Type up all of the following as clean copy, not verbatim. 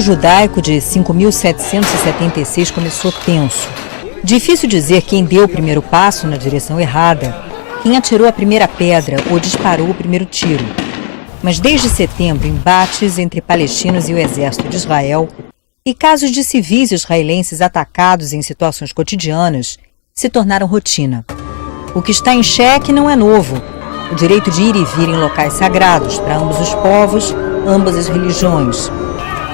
ano judaico de 5.776 começou tenso. Difícil dizer quem deu o primeiro passo na direção errada, quem atirou a primeira pedra ou disparou o primeiro tiro. Mas desde setembro, embates entre palestinos e o exército de Israel e casos de civis israelenses atacados em situações cotidianas se tornaram rotina. O que está em xeque não é novo: o direito de ir e vir em locais sagrados para ambos os povos, ambas as religiões.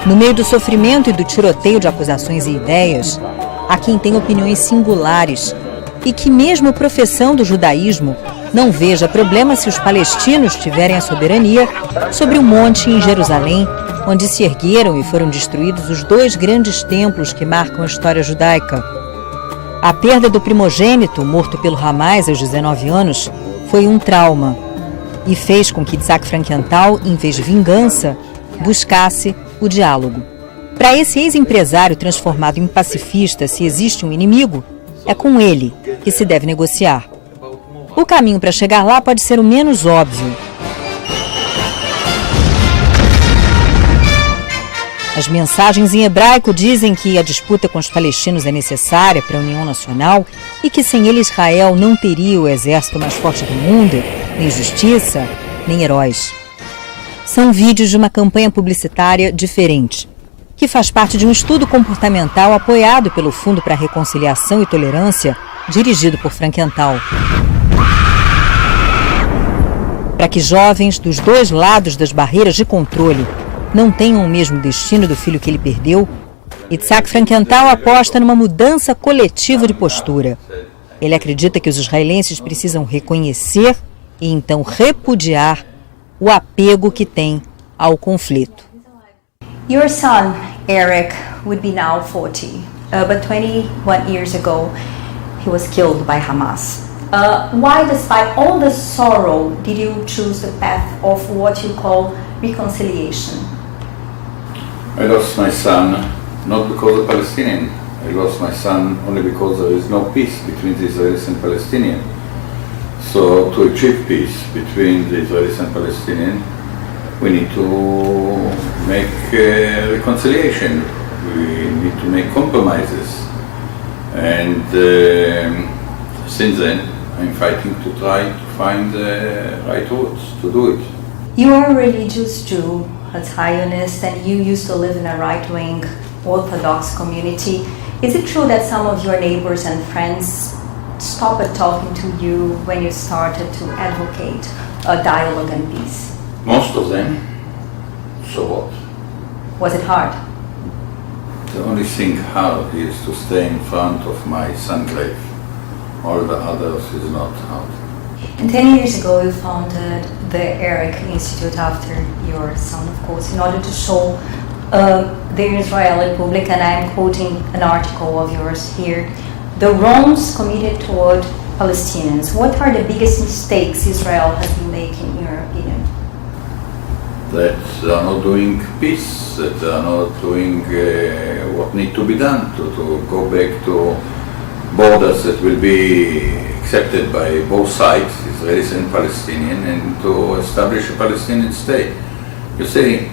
No meio do sofrimento e do tiroteio de acusações e ideias, há quem tem opiniões singulares e que, mesmo professão do judaísmo, não veja problema se os palestinos tiverem a soberania sobre o monte em Jerusalém, onde se ergueram e foram destruídos os 2 grandes templos que marcam a história judaica. A perda do primogênito, morto pelo Hamas aos 19 anos, foi um trauma e fez com que Yitzhak Frankenthal, em vez de vingança, buscasse o diálogo. Para esse ex-empresário transformado em pacifista, se existe um inimigo, é com ele que se deve negociar. O caminho para chegar lá pode ser o menos óbvio. As mensagens em hebraico dizem que a disputa com os palestinos é necessária para a união nacional e que sem ele Israel não teria o exército mais forte do mundo, nem justiça, nem heróis. São vídeos de uma campanha publicitária diferente, que faz parte de um estudo comportamental apoiado pelo Fundo para a Reconciliação e Tolerância, dirigido por Frankenthal. Para que jovens dos 2 lados das barreiras de controle não tenham o mesmo destino do filho que ele perdeu, Yitzhak Frankenthal aposta numa mudança coletiva de postura. Ele acredita que os israelenses precisam reconhecer e então repudiar o apego que tem ao conflito. Your son, Eric, would be now 40, but 21 years ago, he was killed by Hamas. Why, despite all the sorrow, did you choose the path of what you call reconciliation? I lost my son not because of Palestinian. I lost my son only because there is no peace between the Israelis and Palestinians. So to achieve peace between the Israelis and Palestinians, we need to make reconciliation. We need to make compromises. And since then, I'm fighting to try to find the right routes to do it. You are a religious Jew, a Zionist, and you used to live in a right-wing Orthodox community. Is it true that some of your neighbors and friends stopped talking to you when you started to advocate a dialogue and peace? Most of them. So what? Was it hard? The only thing hard is to stay in front of my son's grave. All the others is not hard. And 10 years ago you founded the Eric Institute after your son, of course, in order to show the Israeli public, and I'm quoting an article of yours here, the wrongs committed toward Palestinians. What are the biggest mistakes Israel has been making, in your opinion? That they are not doing peace, that they are not doing what needs to be done to go back to borders that will be accepted by both sides, Israelis and Palestinian, and to establish a Palestinian state. You see,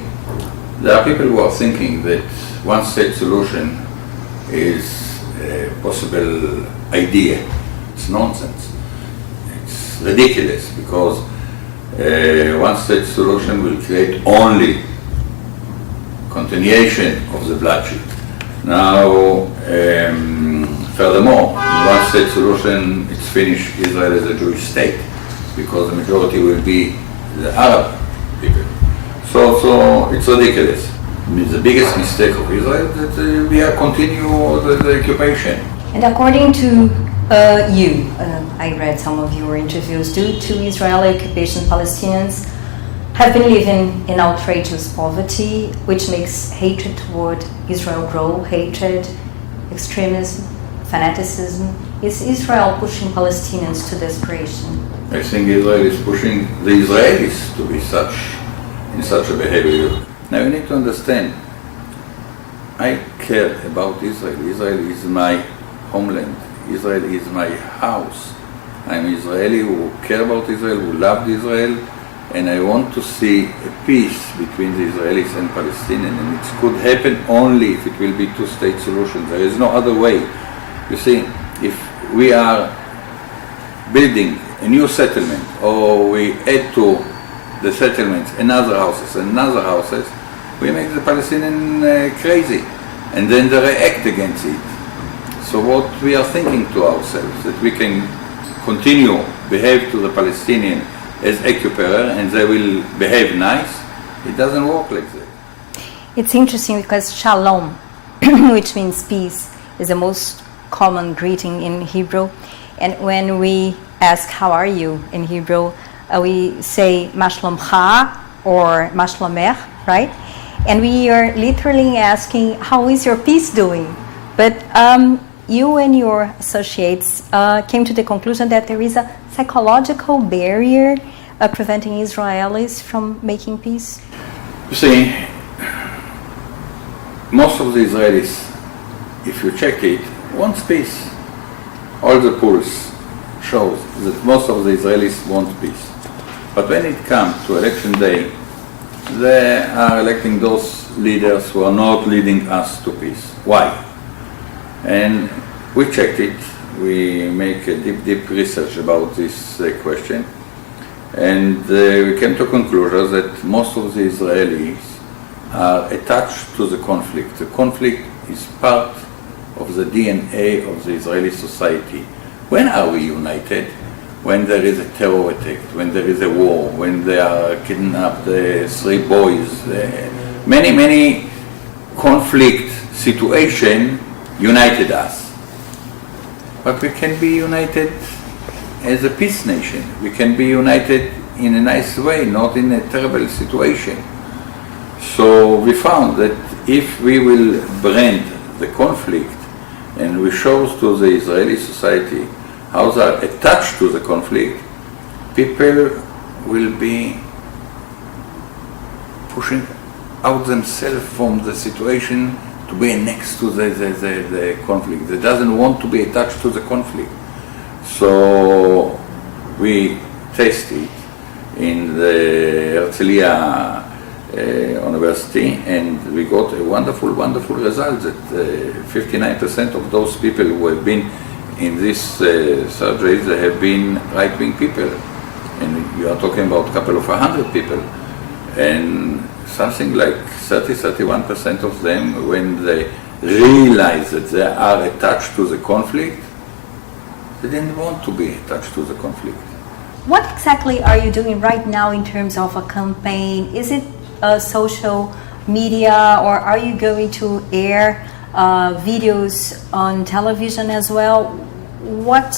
there are people who are thinking that one-state solution is a possible idea. It's nonsense. It's ridiculous because one-state solution will create only continuation of the bloodshed. Now, furthermore, one-state solution, it's finished Israel as a Jewish state because the majority will be the Arab people. So it's ridiculous. I mean, the biggest mistake of Israel is that we are continue the occupation. And according to you, I read some of your interviews, due to Israeli occupation, Palestinians have been living in outrageous poverty, which makes hatred toward Israel grow, hatred, extremism, fanaticism. Is Israel pushing Palestinians to desperation? I think Israel is pushing the Israelis to be in such a behavior. Now you need to understand, I care about Israel. Israel is my homeland. Israel is my house. I'm Israeli who care about Israel, who loved Israel, and I want to see a peace between the Israelis and Palestinians, and it could happen only if it will be two-state solution. There is no other way. You see, if we are building a new settlement, or we add to the settlements another houses, we make the Palestinians crazy, and then they react against it. So what we are thinking to ourselves, that we can continue behave to the Palestinian as occupier and they will behave nice, it doesn't work like that. It's interesting because shalom, which means peace, is the most common greeting in Hebrew. And when we ask how are you in Hebrew, we say ma shlomcha or ma shlomech, right? And we are literally asking, how is your peace doing? But you and your associates came to the conclusion that there is a psychological barrier preventing Israelis from making peace? You see, most of the Israelis, if you check it, want peace. All the polls shows that most of the Israelis want peace. But when it comes to election day, they are electing those leaders who are not leading us to peace. Why? And we checked it, we make a deep research about this question, and we came to a conclusion that most of the Israelis are attached to the conflict. The conflict is part of the DNA of the Israeli society. When are we united? When there is a terror attack, when there is a war, when they are kidnapped 3 boys, many conflict situation united us. But we can be united as a peace nation. We can be united in a nice way, not in a terrible situation. So we found that if we will brand the conflict and we show to the Israeli society how they are attached to the conflict, people will be pushing out themselves from the situation to be next to the conflict. They doesn't want to be attached to the conflict. So we tested in the Herzliya University, and we got a wonderful result that 59% of those people who have been in this surgeries, they have been right-wing people. And you are talking about a couple of 100 people. And something like 30-31% of them, when they realize that they are attached to the conflict, they didn't want to be attached to the conflict. What exactly are you doing right now in terms of a campaign? Is it social media, or are you going to air videos on television as well? What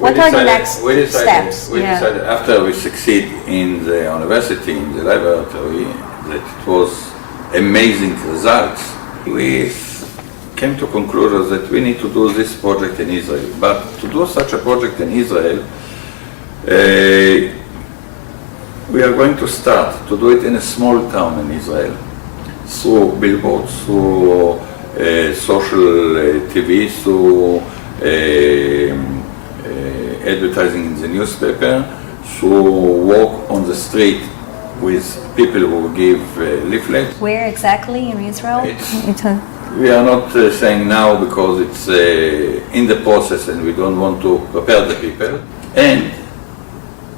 are the next steps? We decided after we succeed in the university, in the laboratory, that it was amazing results. We came to conclusion that we need to do this project in Israel. But to do such a project in Israel, we are going to start to do it in a small town in Israel, through billboards, through social TV, through advertising in the newspaper, through walk on the street with people who give leaflets. Where exactly in Israel? We are not saying now because it's in the process and we don't want to prepare the people. And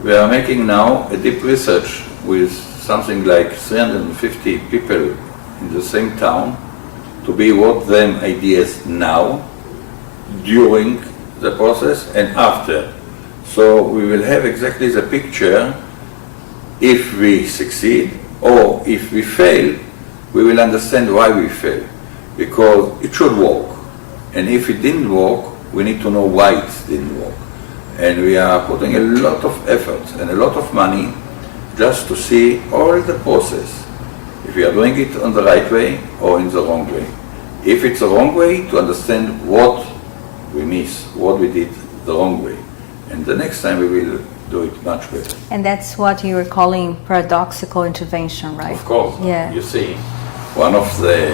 we are making now a deep research with something like 350 people in the same town to be what them ideas now, during the process and after. So we will have exactly the picture. If we succeed or if we fail, we will understand why we fail, because it should work. And if it didn't work, we need to know why it didn't work. And we are putting a lot of effort and a lot of money just to see all the process, if we are doing it on the right way or in the wrong way. If it's the wrong way, to understand what we miss, what we did the wrong way. And the next time we will do it much better. And that's what you were calling paradoxical intervention, right? Of course. Yeah. You see, one of the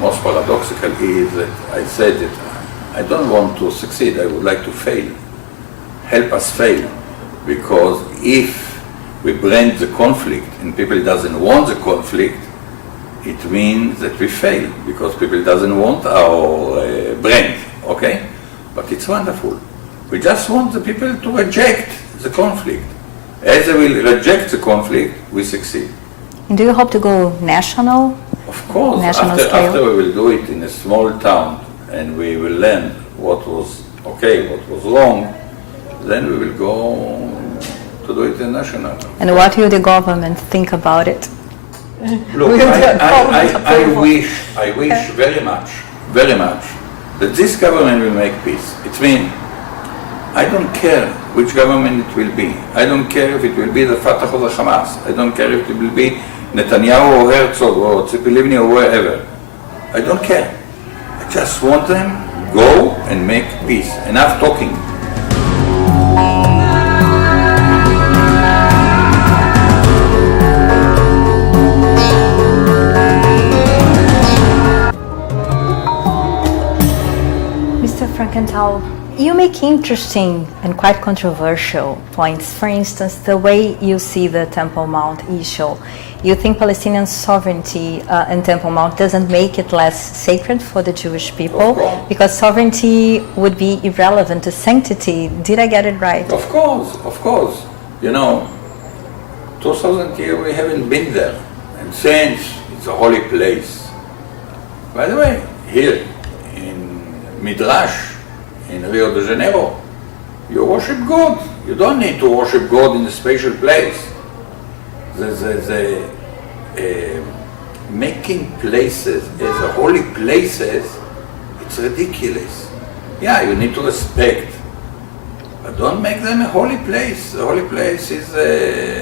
most paradoxical is that I said that I don't want to succeed, I would like to fail. Help us fail. Because if we brand the conflict and people doesn't want the conflict, it means that we fail because people doesn't want our brand, okay? But it's wonderful. We just want the people to reject the conflict. As they will reject the conflict, we succeed. And do you hope to go national? Of course, National scale? after we will do it in a small town and we will learn what was okay, what was wrong, then we will go to do it in national. And what will the government think about it? Look, I wish very much that this government will make peace. It means I don't care which government it will be. I don't care if it will be the Fatah or the Hamas. I don't care if it will be Netanyahu or Herzog or Tzipi Livni or wherever. I don't care. I just want them go and make peace. Enough talking. Mr. Frankenthal, you make interesting and quite controversial points. For instance, the way you see the Temple Mount issue. You think Palestinian sovereignty in Temple Mount doesn't make it less sacred for the Jewish people because sovereignty would be irrelevant to sanctity. Did I get it right? Of course. You know, 2000 years we haven't been there. And since it's a holy place. By the way, here in Midrash, in Rio de Janeiro, you worship God. You don't need to worship God in a special place. Making places as a holy places, it's ridiculous. Yeah, you need to respect, but don't make them a holy place. A holy place is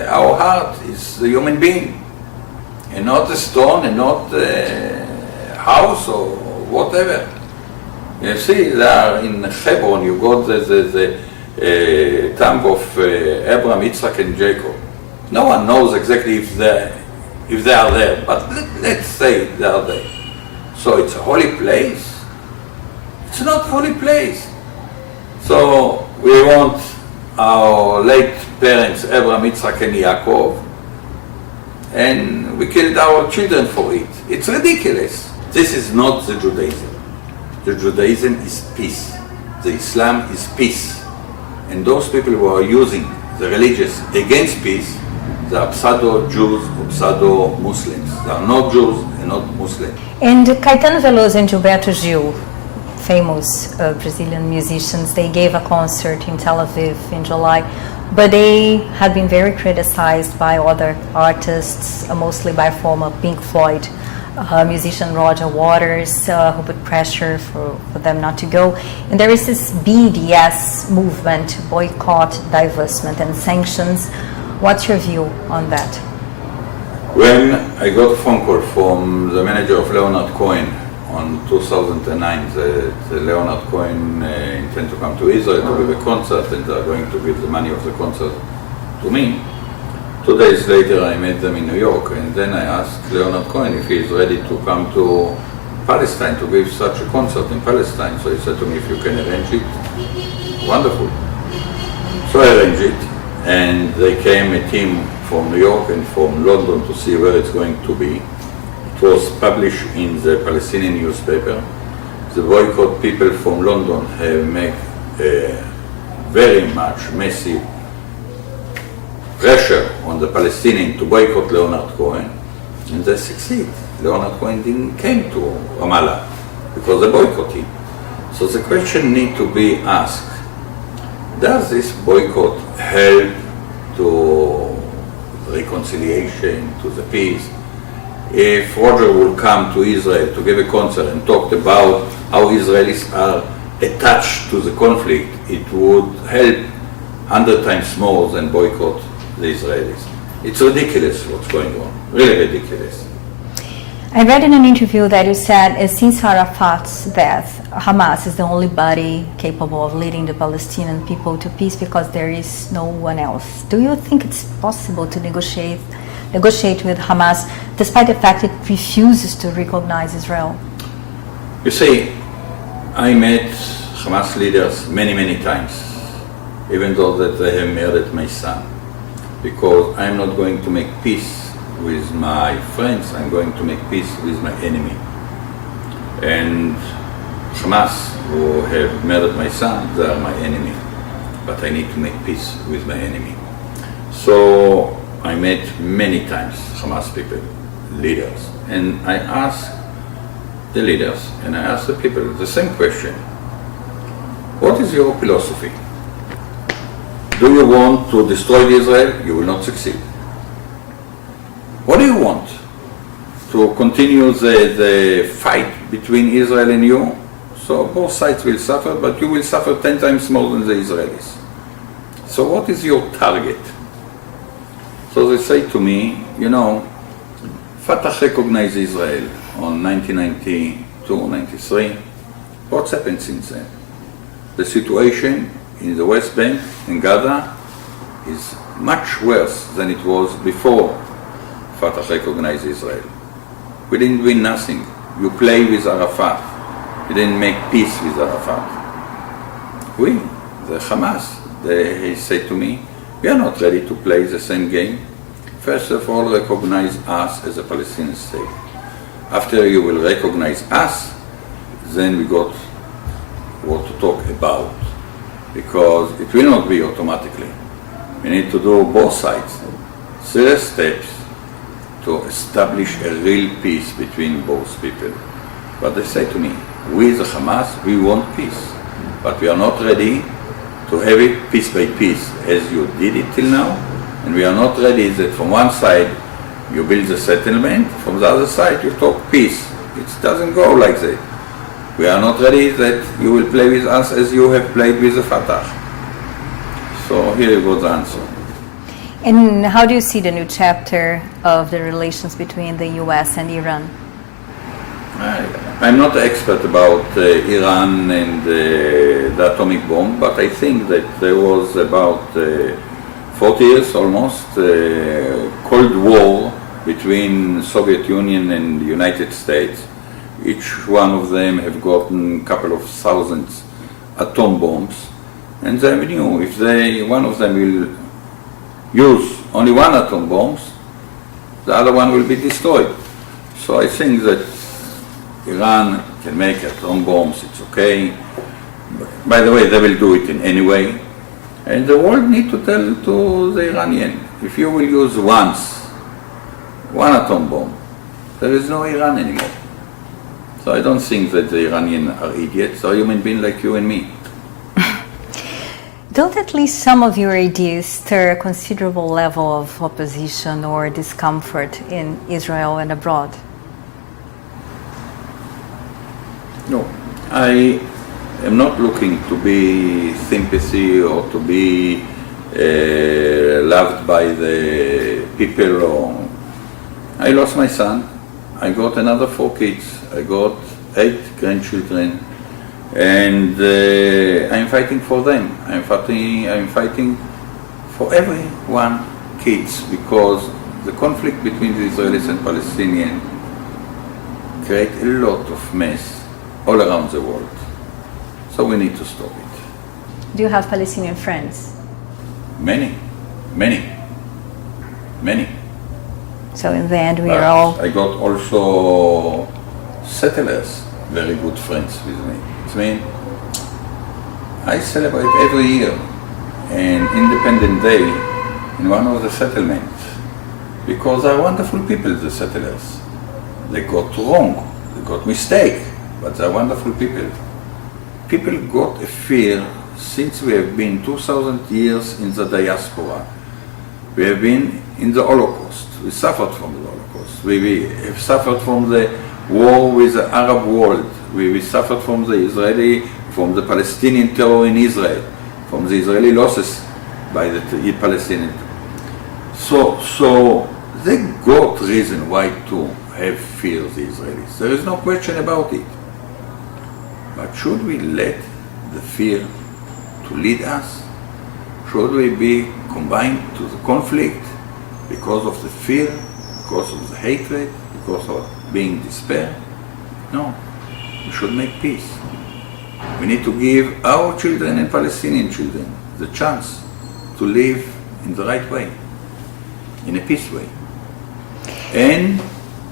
our heart, is the human being, and not a stone, and not a house or whatever. You see, there in Hebron, you got the tomb of Abraham, Yitzhak, and Jacob. No one knows exactly if they are there, but let's say they are there. So it's a holy place? It's not a holy place. So we want our late parents, Abraham, Yitzhak, and Yaakov, and we killed our children for it. It's ridiculous. This is not the Judaism. The Judaism is peace. The Islam is peace. And those people who are using the religious against peace, they are pseudo-Jews or pseudo-Muslims. They are not Jews and not Muslims. And Caetano Veloso and Gilberto Gil, famous Brazilian musicians, they gave a concert in Tel Aviv in July, but they had been very criticized by other artists, mostly by former Pink Floyd musician Roger Waters, who put pressure for them not to go. And there is this BDS movement, boycott, divestment, and sanctions. What's your view on that? When I got a phone call from the manager of Leonard Cohen on 2009, that Leonard Cohen intend to come to Israel to give a concert, and they are going to give the money of the concert to me. 2 days later I met them in New York, and then I asked Leonard Cohen if he is ready to come to Palestine to give such a concert in Palestine. So he said to me, if you can arrange it, wonderful. So I arranged it, and they came a team from New York and from London to see where it's going to be. It was published in the Palestinian newspaper. The boycott people from London have made very much messy pressure on the Palestinians to boycott Leonard Cohen, and they succeed. Leonard Cohen didn't came to Ramallah because they boycotted him. So the question needs to be asked, does this boycott help to reconciliation, to the peace? If Roger will come to Israel to give a concert and talk about how Israelis are attached to the conflict, it would help 100 times more than boycott the Israelis. It's ridiculous what's going on, really ridiculous. I read in an interview that you said since Arafat's death, Hamas is the only body capable of leading the Palestinian people to peace because there is no one else. Do you think it's possible to negotiate with Hamas despite the fact it refuses to recognize Israel? You see, I met Hamas leaders many times, even though that they have murdered my son. because I'm not going to make peace with my friends, I'm going to make peace with my enemy. And Hamas, who have murdered my son, they are my enemy. But I need to make peace with my enemy. So I met many times Hamas people, leaders, and I asked the leaders and I asked the people the same question. What is your philosophy? Do you want to destroy Israel? You will not succeed. What do you want? To continue the fight between Israel and you? So both sides will suffer, but you will suffer 10 times more than the Israelis. So what is your target? So they say to me, you know, Fatah recognized Israel on 1992, 93. What's happened since then? The situation in the West Bank, in Gaza, is much worse than it was before Fatah recognized Israel. We didn't win nothing. You play with Arafat. You didn't make peace with Arafat. We, the Hamas, they say to me, we are not ready to play the same game. First of all, recognize us as a Palestinian state. After you will recognize us, then we got what to talk about, because it will not be automatically. We need to do both sides, serious steps to establish a real peace between both people. But they say to me, we the Hamas, we want peace, but we are not ready to have it piece by piece as you did it till now, and we are not ready that from one side you build the settlement, from the other side you talk peace. It doesn't go like that. We are not ready that you will play with us as you have played with the Fatah. So here you go the answer. And how do you see the new chapter of the relations between the US and Iran? I'm not an expert about Iran and the atomic bomb, but I think that there was about 40 years almost Cold War between Soviet Union and the United States. Each one of them have gotten a couple of thousands atom bombs, and they knew if one of them will use only one atom bomb, the other one will be destroyed. So I think that Iran can make atom bombs, it's okay. By the way, they will do it in any way. And the world need to tell to the Iranian, if you will use once one atom bomb, there is no Iran anymore. So I don't think that the Iranians are idiots, or human beings like you and me. Don't at least some of your ideas stir a considerable level of opposition or discomfort in Israel and abroad? No, I am not looking to be sympathy or to be loved by the people. I lost my son. I got another 4 kids. I got 8 grandchildren, and I'm fighting for them. I'm fighting for everyone, kids, because the conflict between the Israelis and Palestinians create a lot of mess all around the world. So we need to stop it. Do you have Palestinian friends? Many. So in the end, we are all... I got also settlers, very good friends with me. It means I celebrate every year an Independent Day in one of the settlements, because they are wonderful people, the settlers. They got wrong, they got mistake, but they are wonderful people. People got a fear since we have been 2,000 years in the diaspora. We have been in the Holocaust. We suffered from the Holocaust. We have suffered from the war with the Arab world. We suffered from the Palestinian terror in Israel, from the Israeli losses by the Palestinians. So they got reason why to have fear of the Israelis. There is no question about it. But should we let the fear to lead us? Should we be combined to the conflict because of the fear, because of the hatred, because of being despair? No, we should make peace. We need to give our children and Palestinian children the chance to live in the right way. in a peace way. And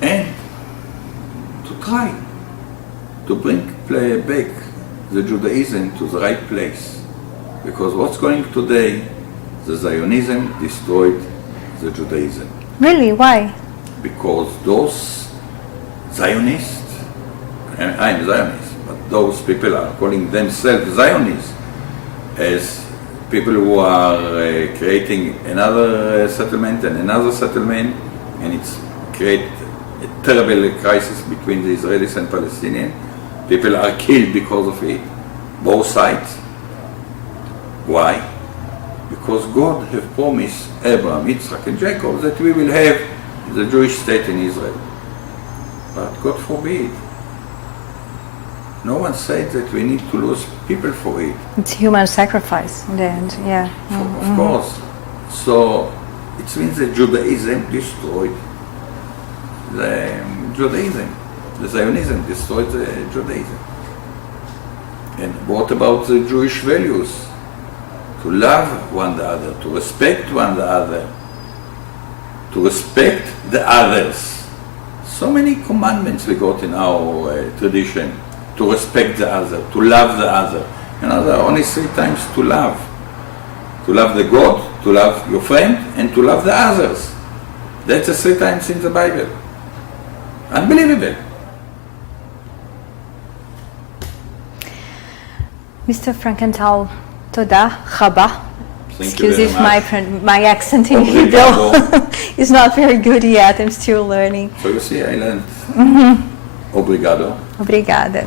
to try to bring back the Judaism to the right place. Because what's going today, the Zionism destroyed the Judaism. Really? Why? Because those Zionists, and I'm Zionist, but those people are calling themselves Zionists as people who are creating another settlement and another settlement, and it's create a terrible crisis between the Israelis and Palestinians. People are killed because of it, both sides. Why? Because God have promised Abraham, Yitzhak, and Jacob that we will have the Jewish state in Israel. But God forbid. No one said that we need to lose people for it. It's human sacrifice in the end, yeah. Of course. So it means that Judaism destroyed the Judaism. The Zionism destroyed the Judaism. And what about the Jewish values? To love one another, to respect one another, to respect the others. So many commandments we got in our tradition. To respect the other, to love the other. You know, there are only 3 times to love. To love the God, to love your friend, and to love the others. That's the 3 times in the Bible. Unbelievable. Mr. Frankenthal, toda chaba. Excuse if my accent in Hebrew is not very good yet. I'm still learning. So you see, I learned. Obrigado. Obrigada.